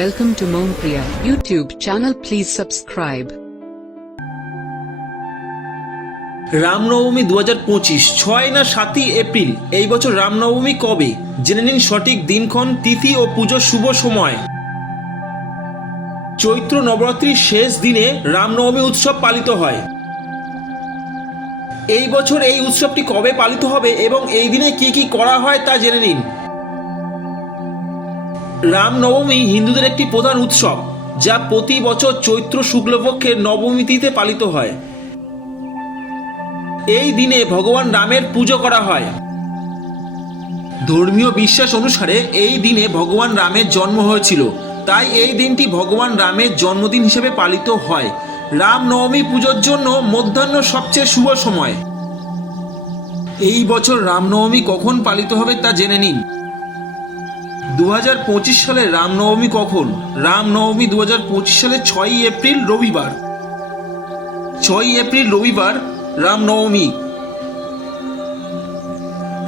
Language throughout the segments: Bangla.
Welcome to Monpriya YouTube channel. Please subscribe. Ramnavami দু হাজার পঁচিশ, ছয় না সাতই এপ্রিল। এই বছর রামনবমী কবে? জেনে নিন সঠিক দিনক্ষণ, তিথি ও পুজোর শুভ সময়। চৈত্র নবরাত্রির শেষ দিনে রামনবমী উৎসব পালিত হয়। এই বছর এই উৎসবটি কবে পালিত হবে এবং এই দিনে কি কি করা হয় তা জেনে নিন। রামনবমী হিন্দুদের একটি প্রধান উৎসব, যা প্রতি বছর চৈত্র শুক্লপক্ষের নবমী তিথিতে পালিত হয়। এই দিনে ভগবান রামের পুজো করা হয়। ধর্মীয় বিশ্বাস অনুসারে এই দিনে ভগবান রামের জন্ম হয়েছিল। তাই এই দিনটি ভগবান রামের জন্মদিন হিসেবে পালিত হয়। রামনবমী পুজোর জন্য মধ্যাহ্ন সবচেয়ে শুভ সময়। এই বছর রামনবমী কখন পালিত হবে তা জেনে নিন। দু হাজার পঁচিশ সালে রামনবমী কখন? রামনবমী দু হাজার পঁচিশ সালে ছয়ই এপ্রিল রবিবার। ছয়ই এপ্রিল রবিবার, রামনবমী।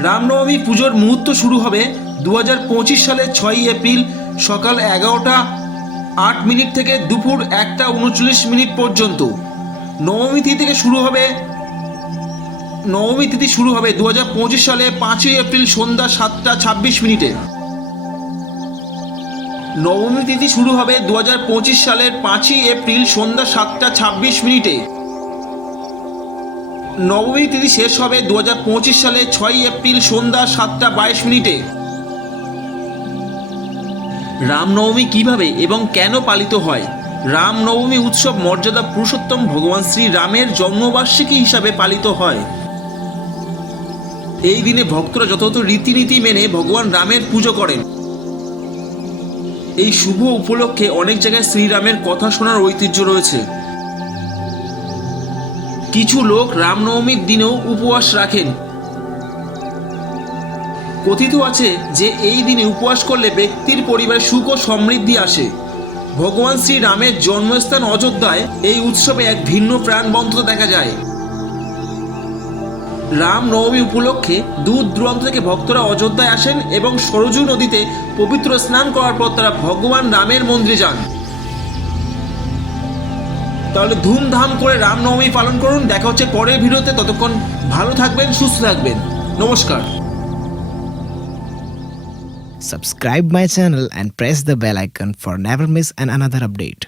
রামনবমী পুজোর মুহূর্ত শুরু হবে দু হাজার পঁচিশ সালে ছয়ই এপ্রিল সকাল এগারোটা আট মিনিট থেকে দুপুর একটা উনচল্লিশ মিনিট পর্যন্ত। নবমী তিথি থেকে শুরু হবে, নবমী তিথি শুরু হবে দু হাজার পঁচিশ সালে পাঁচই এপ্রিল সন্ধ্যা সাতটা ছাব্বিশ মিনিটে। নবমী তিথি শুরু হবে দু হাজার পঁচিশ সালের পাঁচই এপ্রিল সন্ধ্যা সাতটা ছাব্বিশ মিনিটে। নবমী তিথি শেষ হবে দু সালে ছয়ই এপ্রিল সন্ধ্যা সাতটা বাইশ মিনিটে। রামনবমী কীভাবে এবং কেন পালিত হয়? রামনবমী উৎসব মর্যাদা পুরুষোত্তম ভগবান শ্রী রামের জন্মবার্ষিকী হিসাবে পালিত হয়। এই দিনে ভক্তরা যথাযথ রীতিনীতি মেনে ভগবান রামের পুজো করেন। এই শুভ উপলক্ষে অনেক জায়গায় শ্রীরামের কথা শোনার ঐতিহ্য রয়েছে। কিছু লোক রামনবমীর দিনেও উপবাস রাখেন। কথিত আছে যে এই দিনে উপবাস করলে ব্যক্তির পরিবার সুখ ও সমৃদ্ধি আসে। ভগবান শ্রী রামের জন্মস্থান অযোধ্যায় এই উৎসবে এক ভিন্ন প্রাণবন্ততা দেখা যায়। রাম নবমী উপলক্ষে দূর দূরান্ত থেকে ভক্তরা অযোধ্যায় আসেন এবং সরজু নদীতে পবিত্র স্নান করার পর তারা ভগবান রামের মন্দিরে যান। তাহলে ধুমধাম করে রামনবমী পালন করুন। দেখা হচ্ছে পরের ভিডিওতে। ততক্ষণ ভালো থাকবেন, সুস্থ থাকবেন। নমস্কার। Subscribe my channel and press the bell icon for never miss an another update.